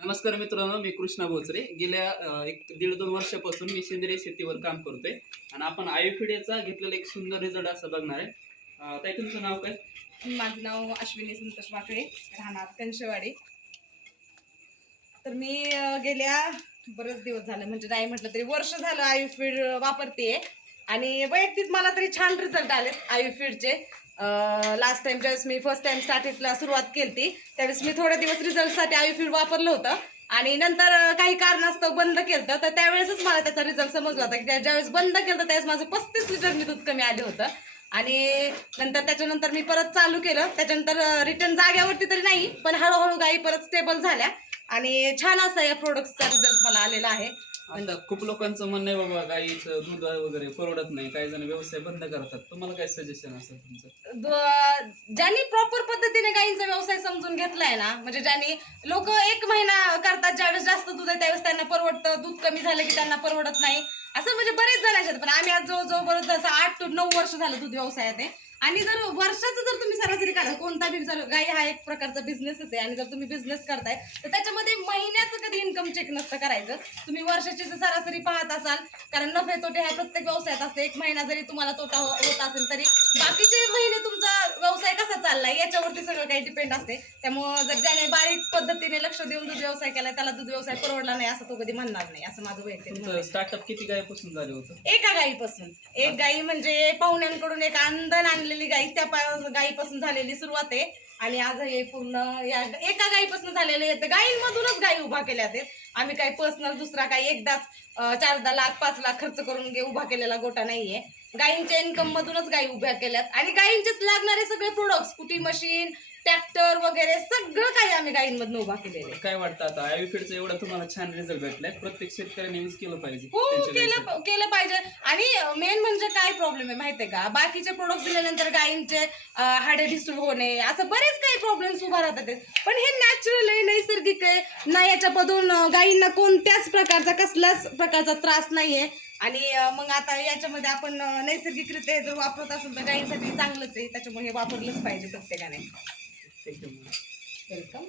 नमस्कार मित्रांनो, मी कृष्णा भोसरे. गेल्या 1-1.5-2 वर्षापासून मी सेंद्रिय शेतीवर काम करतोय आणि आपण आयुर्वेदाचा घेतलेला एक सुंदर रिझल्ट असा बघणार आहे. ताई, तुमचं नाव काय? माझं नाव अश्विनी संतोष वाकळे, राहणार कंशेवाडी. तर मी गेल्या बरेच दिवस झाले, म्हणजे नाही म्हटलं तरी वर्ष झालं आयुर्वेद वापरते आणि वैयक्तिक मला तरी छान रिझल्ट आले आयुर्वेदचे. लास्ट टाइम ज्यावेळेस मी फर्स्ट टाइम स्टार्टिंगला सुरुवात केली त्यावेळेस मी थोड्या दिवस रिझल्टसाठी आयुर्वेद वापरलं होतं आणि नंतर काही कारणास्तव बंद केलं. तर त्यावेळेसच मला त्याचा रिझल्ट समजला होता की ज्यावेळेस बंद केलं त्यावेळेस माझं 35 लिटर मी दूध कमी आले होतं आणि नंतर त्याच्यानंतर मी परत चालू केलं. त्याच्यानंतर रिटर्न जाग्यावरती तरी नाही, पण हळूहळू गाई परत स्टेबल झाल्या आणि छान असा या प्रोडक्टचा रिझल्ट मला आलेला आहे. आता खूप लोकांचं म्हणणं आहे बाबा गाईचं दूध वगैरे परवडत नाही, काही जण व्यवसाय बंद करतात. तुम्हाला काय सजेशन असेल तुमचं? ज्यांनी प्रॉपर पद्धतीने गाईंचा व्यवसाय समजून घेतलाय ना, म्हणजे ज्यांनी लोक 1 महिना करतात, ज्यावेळेस जास्त दूध आहे त्यावेळेस त्यांना परवडतं, दूध कमी झालं की त्यांना परवडत नाही, असं म्हणजे बरेच जण आहेत. पण आम्ही आज जवळजवळ बरंच जसं 8 ते 9 वर्ष झालं दूध व्यवसायात आहे आणि जर वर्षाचं जर तुम्ही सरासरी काढा, कोणता बी गाई हा एक प्रकारचा बिझनेसच आहे आणि जर तुम्ही बिझनेस करताय तर त्याच्यामध्ये महिन्याचं कधी इन्कम चेक नसतं करायचं. तुम्ही वर्षाची जर सरासरी पाहत असाल, कारण नफे तोटे हा प्रत्येक व्यवसायात असते. 1 महिना जरी तुम्हाला तोटा होत असेल तरी बाकीचे महिने तुमचा व्यवसाय कसा चाललाय याच्यावरती सगळं काही डिपेंड असते. त्यामुळं जर ज्याने बारीक पद्धतीने लक्ष देऊन दूध व्यवसाय केला त्याला दूध व्यवसाय परवडला नाही असं तो कधी म्हणणार नाही, असं माझं वैयक्तिक मत आहे. स्टार्टअप किती गायपासून झालं होतं? एका गायीपासून. एक गायी म्हणजे पाहुण्यांकडून एक अंधन आणलेली गायी, त्या गायीपासून झालेली सुरुवात आहे आणि आज हे पूर्ण या एका गायीपासून झालेले आहेत. गायींमधूनच गायी उभा केल्या आहेत. आम्ही काही पर्सनल दुसरा काही एकदाच 4-10 लाख 5 लाख खर्च करून उभा केलेला गोटा नाहीये. गायींच्या इन्कम मधूनच गायी उभ्या केल्यात आणि गायींचेच लागणारे सगळे प्रोडक्ट्स, कुटी मशीन, ट्रॅक्टर वगैरे सगळं काही आम्ही गायींमधून उभा केलेले. काय वाटतं आता आयुर्वेदचा एवढा तुम्हाला छान रिझल्ट भेटलाय, प्रत्येक शेतकऱ्याने यूज केलं पाहिजे? हो, त्यांच्या गाईसाठी. केलं पाहिजे. आणि मेन म्हणजे काय प्रॉब्लेम आहे माहितीये का, बाकीचे प्रोडक्ट दिल्यानंतर गायींचे हाडे ढिसूळ होणे, असं बरेच काही प्रॉब्लेम्स उभा राहतात. पण हे नॅचरल आहे, नैसर्गिक आहे ना, याच्यामधून गायींना कोणत्याच प्रकारचा कसलाच प्रकारचा त्रास नाहीये. आणि मग आता याच्यामध्ये आपण नैसर्गिकरित्या जर वापरत असेल तर गायींसाठी चांगलंच आहे. त्याच्यामुळे हे वापरलंच पाहिजे प्रत्येकाने. एकदम वेलकम.